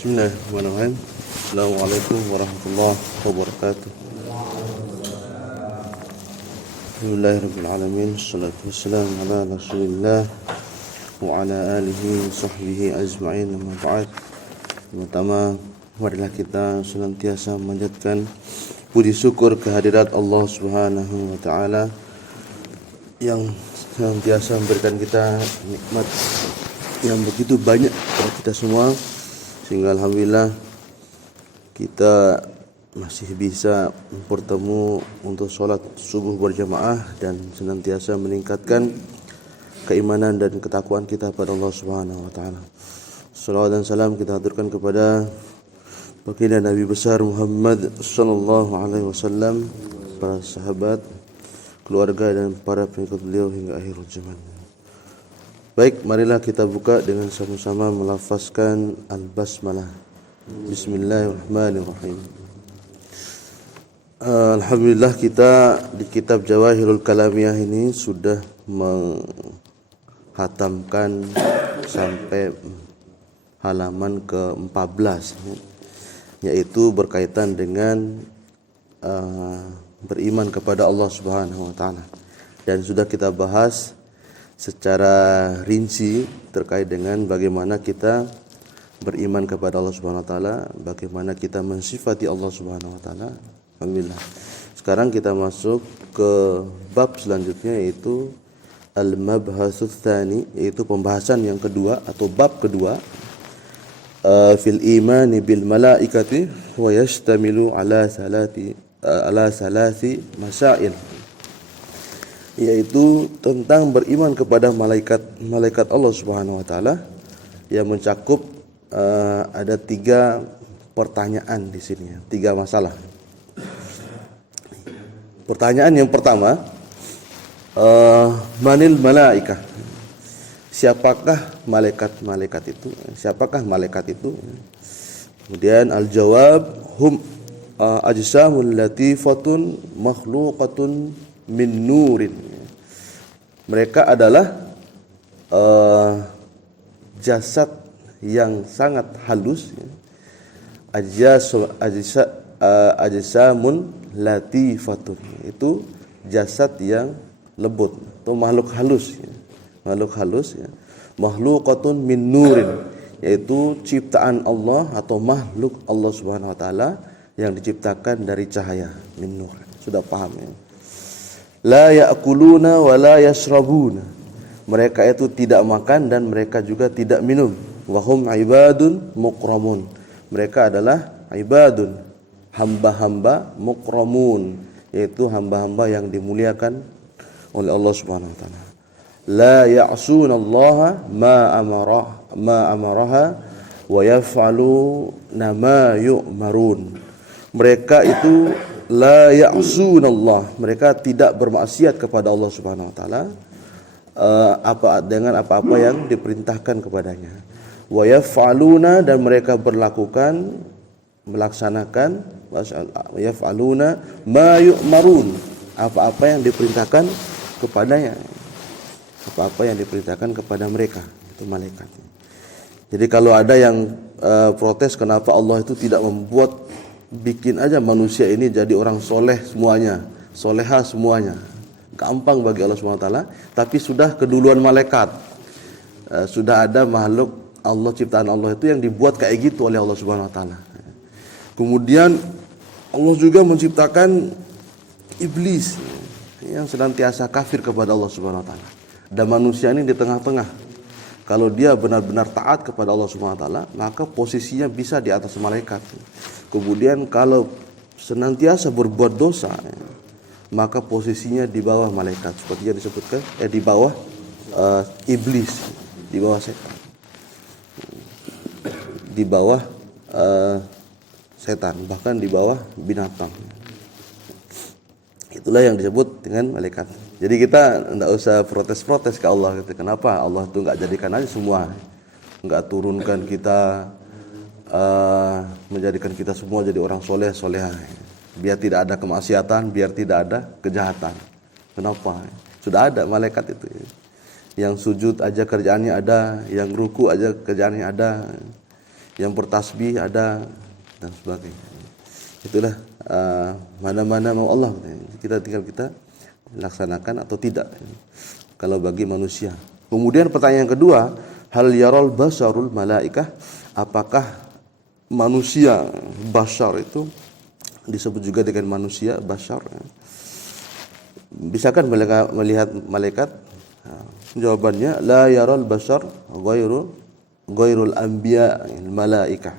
Bismillahirrahmanirrahim. Assalamualaikum warahmatullahi wabarakatuh. Alhamdulillahirrahmanirrahim. Assalatu wassalamu ala rasulillah wa ala alihi wa sahbihi ajma'in. Amma ba'd. Pertama, marilah kita senantiasa memanjatkan puji syukur kehadirat Allah Subhanahu wa taala yang senantiasa memberikan kita nikmat yang begitu banyak kepada kita semua, sehingga alhamdulillah kita masih bisa bertemu untuk sholat subuh berjamaah dan senantiasa meningkatkan keimanan dan ketakwaan kita pada Allah Subhanahu wa taala. Salawat dan salam kita haturkan kepada baginda Nabi besar Muhammad sallallahu alaihi wasallam, para sahabat, keluarga dan para pengikut beliau hingga akhir zaman. Baik, marilah kita buka dengan sama-sama melafazkan al-basmalah. Bismillahirrahmanirrahim. Alhamdulillah kita di kitab Jawahirul Kalamiyah ini sudah menghatamkan sampai halaman ke-14, yaitu berkaitan dengan beriman kepada Allah Subhanahu wa taala. Dan sudah kita bahas secara rinci terkait dengan bagaimana kita beriman kepada Allah Subhanahu wa taala, bagaimana kita mensifati Allah Subhanahu wa taala. Alhamdulillah. Sekarang kita masuk ke bab selanjutnya, yaitu al-mabhasus tsani, yaitu pembahasan yang kedua atau bab kedua, fil imani bil malaikati wa yashtamilu ala salasi masail, yaitu tentang beriman kepada malaikat Allah Subhanahu wa taala, yang mencakup ada 3 pertanyaan di sini, 3 masalah. Pertanyaan yang pertama, manil malaikah? Siapakah malaikat itu? Siapakah malaikat itu? Kemudian al-jawab, hum ajsamul latifatun makhluqatun min nurin. Mereka adalah jasad yang sangat halus, ajsamun latifatun, itu jasad yang lembut atau makhluk halus, makhluqatun min nurin, yaitu ciptaan Allah atau makhluk Allah Subhanahu wa taala yang diciptakan dari cahaya, min nur. Sudah paham ya? La ya'kuluna wa la yashrabuna. Mereka itu tidak makan dan mereka juga tidak minum. Wa hum ibadun mukramun. Mereka adalah ibadun, hamba-hamba, mukramun, yaitu hamba-hamba yang dimuliakan oleh Allah Subhanahu wa taala. La ya'sunallaha ma amaraha wa yaf'aluna ma yu'marun. Mereka itu la ya'sunallah, mereka tidak bermaksiat kepada Allah Subhanahu wa taala dengan apa-apa yang diperintahkan kepadanya. Wa yaf'aluna, dan mereka melaksanakan yaf'aluna ma yu'marun, apa-apa yang diperintahkan kepadanya, apa-apa yang diperintahkan kepada mereka, itu malaikat. Jadi kalau ada yang protes kenapa Allah itu tidak bikin aja manusia ini jadi orang soleh semuanya, soleha semuanya, gampang bagi Allah Subhanahu wa taala, tapi sudah keduluan malaikat. Sudah ada makhluk Allah, ciptaan Allah itu yang dibuat kayak gitu oleh Allah Subhanahu wa taala. Kemudian Allah juga menciptakan iblis yang senantiasa kafir kepada Allah Subhanahu wa taala. Dan manusia ini di tengah-tengah. Kalau dia benar-benar taat kepada Allah Subhanahu wa taala, maka posisinya bisa di atas malaikat. Kemudian kalau senantiasa berbuat dosa, maka posisinya di bawah malaikat, seperti yang disebutkan, di bawah iblis, di bawah setan, di bawah setan, bahkan di bawah binatang. Itulah yang disebut dengan malaikat. Jadi kita tidak usah protes-protes ke Allah. Kenapa Allah itu nggak jadikan aja semua, nggak turunkan kita, menjadikan kita semua jadi orang soleh solehah, biar tidak ada kemaksiatan, biar tidak ada kejahatan. Kenapa? Sudah ada malaikat itu. Yang sujud aja kerjaannya ada, yang ruku aja kerjaannya ada, yang bertasbih ada, dan sebagainya. Itulah mana-mana mau Allah. Kita tinggal kita laksanakan atau tidak. Kalau bagi manusia. Kemudian pertanyaan kedua, hal yarol basarul malaikah? Apakah manusia bashar itu disebut juga dengan manusia bashar? Bisakah mereka melihat malaikat? Jawabannya la yarol bashar ghairul anbiya malaikah.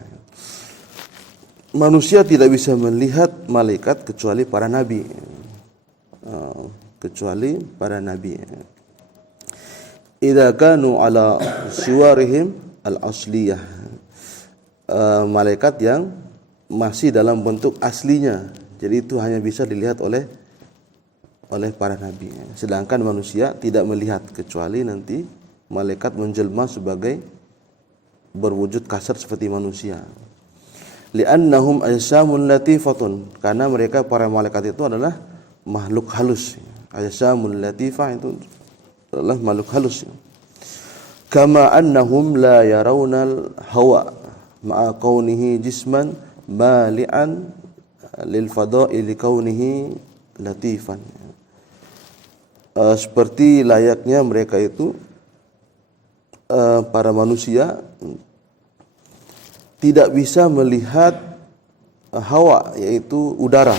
Manusia tidak bisa melihat malaikat kecuali para nabi. Kecuali para nabi. Idza kanu ala suwarihim al-asliyah. Malaikat yang masih dalam bentuk aslinya. Jadi itu hanya bisa dilihat oleh para nabi. Sedangkan manusia tidak melihat kecuali nanti malaikat menjelma sebagai berwujud kasar seperti manusia. Li'annahum ajsamun latifatun, karena mereka para malaikat itu adalah makhluk halus. Ajsamun latifah itu adalah makhluk halus. Kama annahum la yarawnal hawa ma'a kaunihi jisman mali'an lil fada'i li kaunihi latifan. Seperti layaknya mereka itu para manusia tidak bisa melihat hawa, yaitu udara,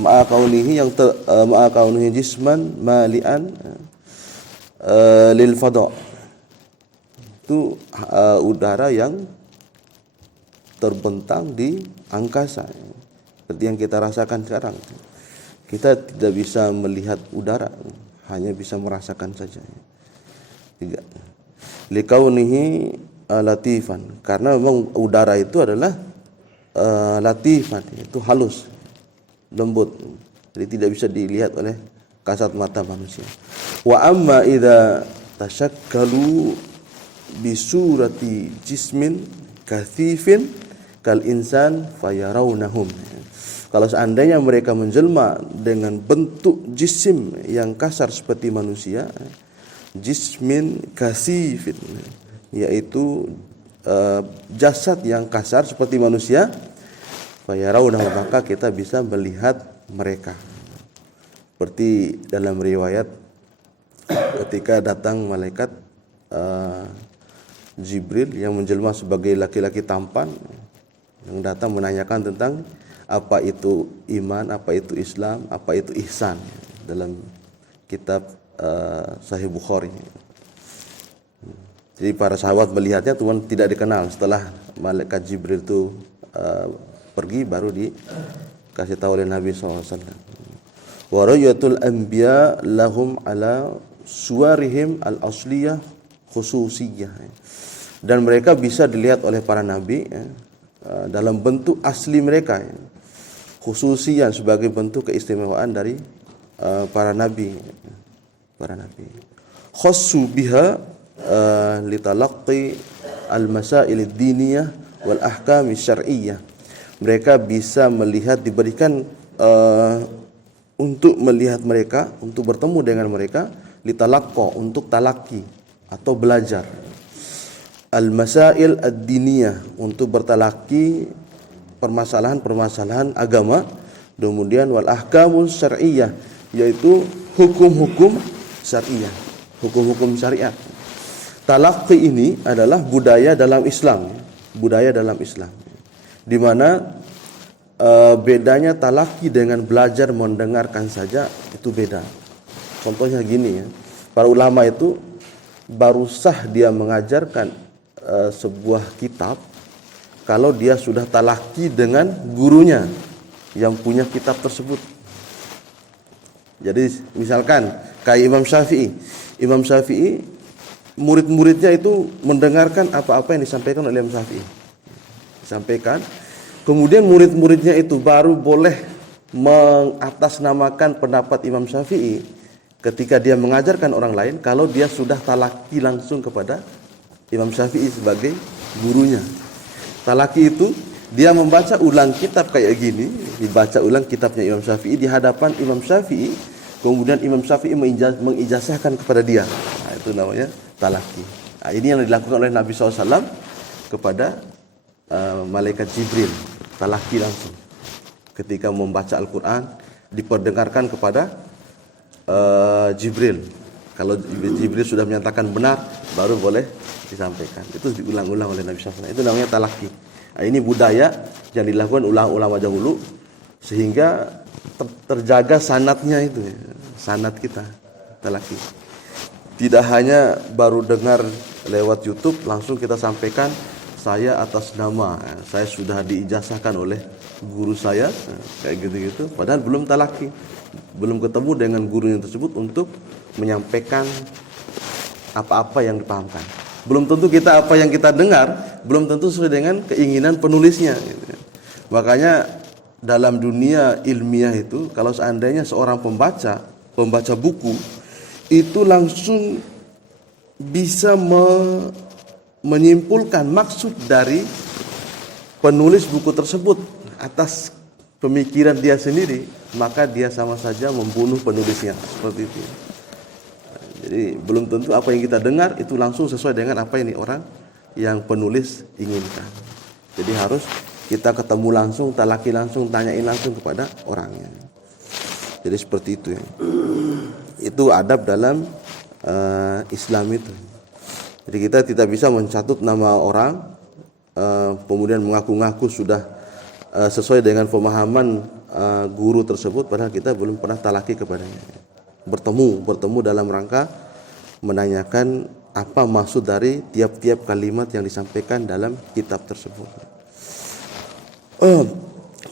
ma'a kaunihi jisman mali'an lil fada', itu udara yang terbentang di angkasa, seperti yang kita rasakan sekarang. Kita tidak bisa melihat udara, hanya bisa merasakan saja. Tiga. Likaunihi latifan, karena memang udara itu adalah latifan, itu halus, lembut, jadi tidak bisa dilihat oleh kasat mata manusia. Wa amma idza tashakkalu bi surati jismin kathifin kal insan fayarawnahum. Kalau seandainya mereka menjelma dengan bentuk jisim yang kasar seperti manusia, jismin kathifin, yaitu jasad yang kasar seperti manusia, fayarawnahum, maka kita bisa melihat mereka. Seperti dalam riwayat ketika datang malaikat Jibril yang menjelma sebagai laki-laki tampan, yang datang menanyakan tentang apa itu iman, apa itu Islam, apa itu ihsan, dalam kitab Sahih Bukhari. Jadi para sahabat melihatnya, tuhan tidak dikenal. Setelah malaikat Jibril itu pergi, baru dikasih tahu oleh Nabi SAW. Wa ra'yatul anbiya lahum ala suwarihim al-asliyah khususiyah. Dan mereka bisa dilihat oleh para nabi dalam bentuk asli mereka, khususiyah, sebagai bentuk keistimewaan dari para nabi. Khassu biha litalaqqi al-masail ad-diniyah wal ahkam asy-syar'iyyah. Mereka bisa melihat, diberikan untuk melihat mereka, untuk bertemu dengan mereka, litalaqqa, untuk talaki atau belajar, al-masail ad-diniyah, untuk bertalaki permasalahan-permasalahan agama, kemudian wal ahkamus syar'iyyah, yaitu hukum-hukum syariah, hukum-hukum syariat. Talaqi ini adalah budaya dalam Islam, di mana bedanya talaki dengan belajar mendengarkan saja itu beda. Contohnya gini ya, para ulama itu baru sah dia mengajarkan sebuah kitab kalau dia sudah talaki dengan gurunya yang punya kitab tersebut. Jadi misalkan kayak Imam Syafi'i, murid-muridnya itu mendengarkan apa-apa yang disampaikan oleh Imam Syafi'i, disampaikan. Kemudian murid-muridnya itu baru boleh mengatasnamakan pendapat Imam Syafi'i ketika dia mengajarkan orang lain kalau dia sudah talaki langsung kepada Imam Syafi'i sebagai gurunya. Talaki itu dia membaca ulang kitab kayak gini, dibaca ulang kitabnya Imam Syafi'i di hadapan Imam Syafi'i, kemudian Imam Syafi'i mengijazahkan kepada dia. Nah, itu namanya talaki. Nah, ini yang dilakukan oleh Nabi SAW kepada malaikat Jibril, talaki langsung. Ketika membaca Al-Quran diperdengarkan kepada Jibril. Kalau Jibril sudah menyatakan benar, baru boleh disampaikan. Itu diulang-ulang oleh Nabi SAW. Itu namanya talaki. Nah, ini budaya yang dilakukan ulama dahulu sehingga terjaga sanadnya itu, sanad kita talaki. Tidak hanya baru dengar lewat YouTube langsung kita sampaikan, saya atas nama, saya sudah diijazahkan oleh guru saya, kayak gitu-gitu. Padahal belum talaki, belum ketemu dengan gurunya tersebut untuk menyampaikan apa-apa yang dipahamkan. Belum tentu kita apa yang kita dengar belum tentu sesuai dengan keinginan penulisnya. Makanya dalam dunia ilmiah itu, kalau seandainya seorang pembaca buku itu langsung bisa menyimpulkan maksud dari penulis buku tersebut atas pemikiran dia sendiri, maka dia sama saja membunuh penulisnya, seperti itu. Jadi belum tentu apa yang kita dengar itu langsung sesuai dengan apa ini orang yang penulis inginkan. Jadi harus kita ketemu langsung, talaki langsung, tanyain langsung kepada orangnya. Jadi seperti itu ya. Itu adab dalam Islam itu. Jadi kita tidak bisa mencatut nama orang kemudian mengaku-ngaku sudah sesuai dengan pemahaman guru tersebut, padahal kita belum pernah talaki kepadanya. Bertemu dalam rangka menanyakan apa maksud dari tiap-tiap kalimat yang disampaikan dalam kitab tersebut.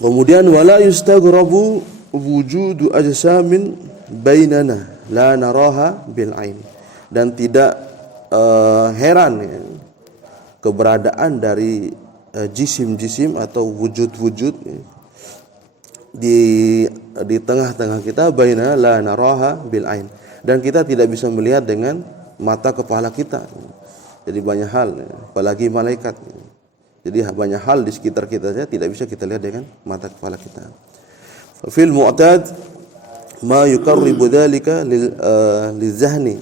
Kemudian wala yustaghrabu wujudu ajsamin bainana la naraha bil ain, dan tidak heran ya, keberadaan dari jisim-jisim atau wujud-wujud ya, di tengah-tengah kita, baina la naraha bil ain, dan kita tidak bisa melihat dengan mata kepala kita. Jadi banyak hal, apalagi malaikat. Jadi banyak hal di sekitar kita saja tidak bisa kita lihat dengan mata kepala kita. Fil mu'tad ma yuqarribu dzalika lizahni.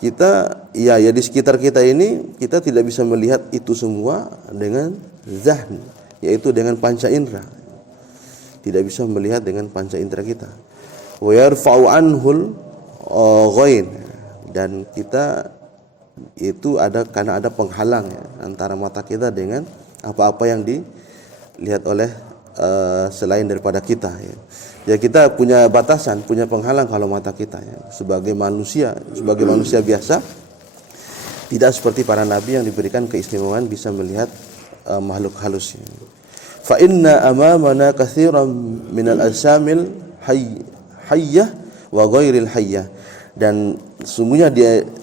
Kita ya di sekitar kita ini kita tidak bisa melihat itu semua dengan zahn, yaitu dengan panca indera. Tidak bisa melihat dengan panca indera kita. Wa yarfa'u anhul ghain, dan kita itu karena ada penghalang ya, antara mata kita dengan apa-apa yang dilihat oleh selain daripada kita ya. Ya kita punya batasan, punya penghalang kalau mata kita ya. Sebagai manusia biasa, tidak seperti para nabi yang diberikan keistimewaan bisa melihat makhluk halus ya. Fa inna amamana katsiran minal ajsamil hayyah wa ghairil hayyah, dan sungguhnya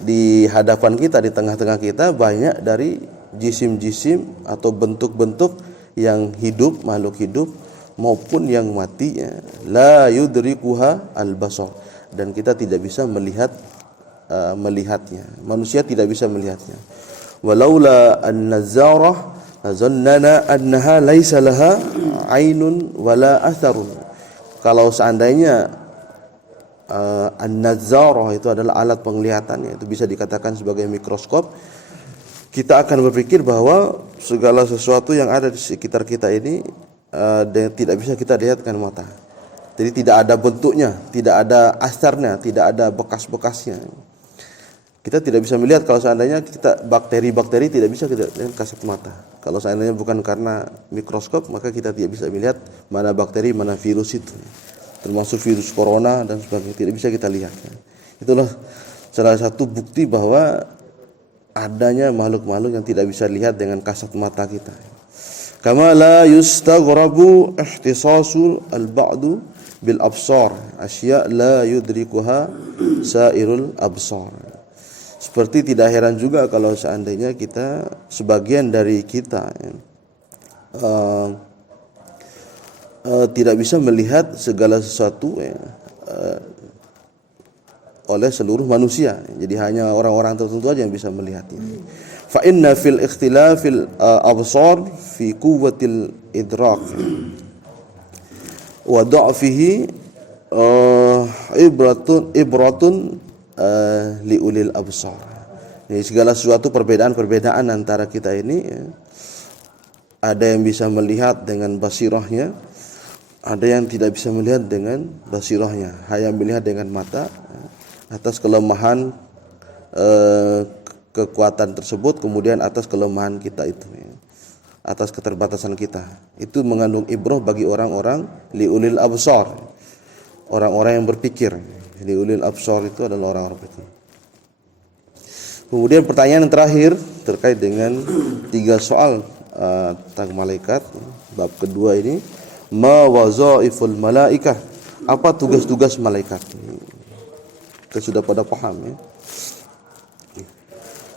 di hadapan kita, di tengah-tengah kita banyak dari jisim-jisim atau bentuk-bentuk yang hidup, makhluk hidup maupun yang mati ya. La yudrikuha al-basar, dan kita tidak bisa melihatnya. Manusia tidak bisa melihatnya. Walaula an-nazzarah zannana annaha laisa laha ainun wala atharun. Kalau seandainya an-nazzarah itu adalah alat penglihatan, yaitu bisa dikatakan sebagai mikroskop, kita akan berpikir bahwa segala sesuatu yang ada di sekitar kita ini tidak bisa kita lihat dengan mata. Jadi tidak ada bentuknya, tidak ada asarnya, tidak ada bekas-bekasnya. Kita tidak bisa melihat kalau seandainya kita bakteri-bakteri tidak bisa kita lihat dengan kasat mata. Kalau seandainya bukan karena mikroskop, maka kita tidak bisa melihat mana bakteri, mana virus itu. Termasuk virus corona dan sebagainya, tidak bisa kita lihat. Itulah salah satu bukti bahwa adanya makhluk-makhluk yang tidak bisa lihat dengan kasat mata kita. Kama la yustaghrabu ihtisasul al-ba'du bil absar asya la yudrikuha sairul absar. Seperti tidak heran juga kalau seandainya kita, sebagian dari kita tidak bisa melihat segala sesuatu oleh seluruh manusia. Jadi hanya orang-orang tertentu aja yang bisa melihatnya. Fa inna fil ikhtilafil absar fi quwwatil idrak wa da'fihi ibratun li ulil absar. Jadi segala sesuatu perbedaan-perbedaan antara kita ini, ya, ada yang bisa melihat dengan basirahnya, ada yang tidak bisa melihat dengan basirahnya, hanya melihat dengan mata, ya, atas kelemahan kekuatan tersebut, kemudian atas kelemahan kita itu, ya, atas keterbatasan kita. Itu mengandung ibrah bagi orang-orang liulil absar, orang-orang yang berpikir. Liulil absar itu adalah orang-orang berpikir. Kemudian pertanyaan yang terakhir terkait dengan 3 soal tentang malaikat, bab kedua ini, ma wazaiful malaikah, apa tugas-tugas malaikat. Kita sudah pada paham, ya.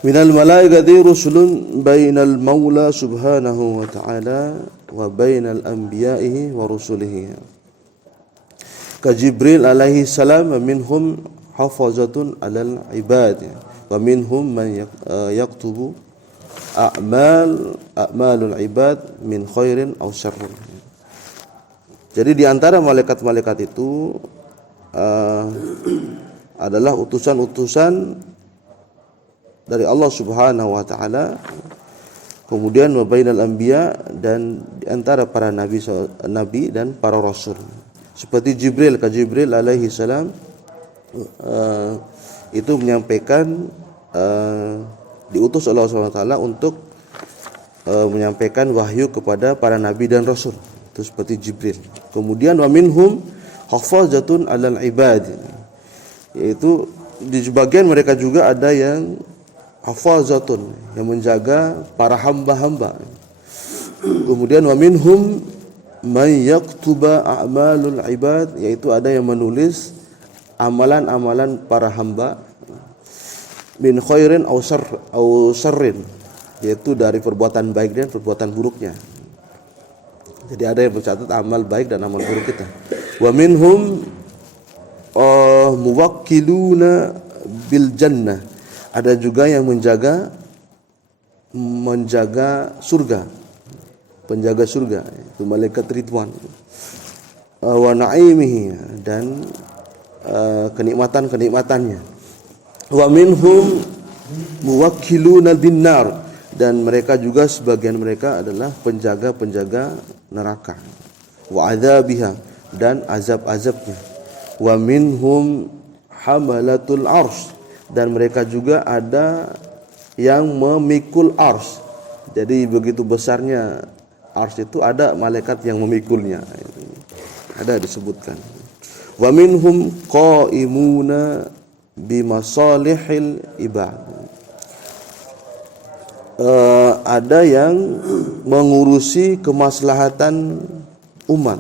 Minal malaikati rusulun bainal maula subhanahu wa ta'ala wa bainal anbiya'ihi wa rusulihi. Ka Jibril alaihi salam, minhum hafazatun alal ibad, wa minhum man yaktubu a'malul ibad min khairin aw syarrin. Jadi di antara malaikat-malaikat itu adalah utusan-utusan dari Allah Subhanahu wa taala, kemudian wa bainal anbiya, dan di antara para nabi dan para rasul. Seperti Jibril, ka Jibril alaihi salam, itu menyampaikan, diutus oleh Allah Subhanahu wa taala untuk menyampaikan wahyu kepada para nabi dan rasul. Itu seperti Jibril. Kemudian wa minhum hafazatun 'alal ibad, yaitu di sebagian mereka juga ada yang hafazatun, yang menjaga para hamba-hamba. Kemudian wa minhum man yaktuba a'malul ibad, yaitu ada yang menulis amalan-amalan para hamba, min khairin aw syarrin, yaitu dari perbuatan baik dan perbuatan buruknya. Jadi ada yang mencatat amal baik dan amal buruk kita. Wa minhum muwakkiluna bil jannah, ada juga yang menjaga surga, penjaga surga, itu malaikat Ridwan. Wa na'imihi, dan kenikmatan-kenikmatannya. Wa minhum muwakkiluna binnar, dan mereka juga sebagian mereka adalah penjaga-penjaga neraka. Wa adzabiha, dan azab-azabnya. Wa minhum hamalatul arsy, dan mereka juga ada yang memikul arsy. Jadi begitu besarnya arsy itu ada malaikat yang memikulnya. Ada disebutkan. Wa minhum qaimuna bimasalihil ibad, ada yang mengurusi kemaslahatan umat,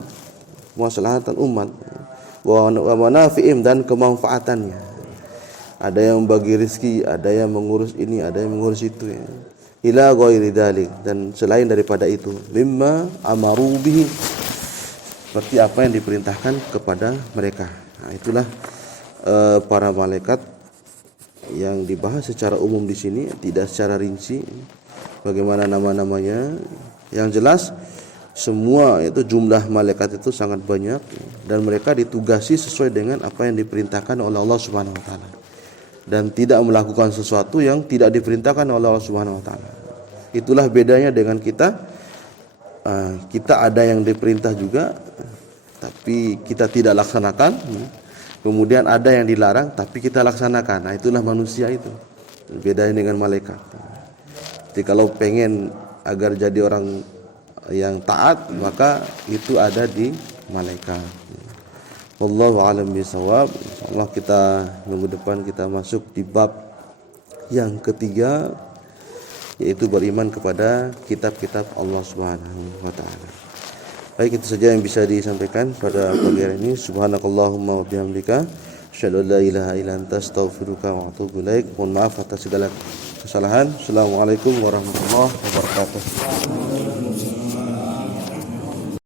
wa manafi'im, dan kemanfaatannya. Ada yang bagi rezeki, ada yang mengurus ini, ada yang mengurus itu, ya. Ila ghairi dzalik, dan selain daripada itu, mimma amaru bihi, seperti apa yang diperintahkan kepada mereka. Nah, itulah para malaikat yang dibahas secara umum di sini, tidak secara rinci bagaimana nama-namanya. Yang jelas semua itu jumlah malaikat itu sangat banyak, dan mereka ditugasi sesuai dengan apa yang diperintahkan oleh Allah Subhanahu wa taala, dan tidak melakukan sesuatu yang tidak diperintahkan oleh Allah Subhanahu wa taala. Itulah bedanya dengan kita. Kita ada yang diperintah juga tapi kita tidak laksanakan. Kemudian ada yang dilarang tapi kita laksanakan. Nah, itulah manusia itu. Bedanya dengan malaikat. Jadi kalau pengen agar jadi orang yang taat, maka itu ada di malaikat. Wallahu a'lam bishawab. Insyaallah kita minggu depan kita masuk di bab yang ketiga, yaitu beriman kepada kitab-kitab Allah Subhanahu wa taala. Baik, itu saja yang bisa disampaikan pada pagi hari ini. Subhanakallahumma wa bihamdika, asyhadu an la ilaha illa anta, astaghfiruka wa atubu ilaik. Mohon maaf atas segala kesalahan. Assalamualaikum warahmatullahi wabarakatuh.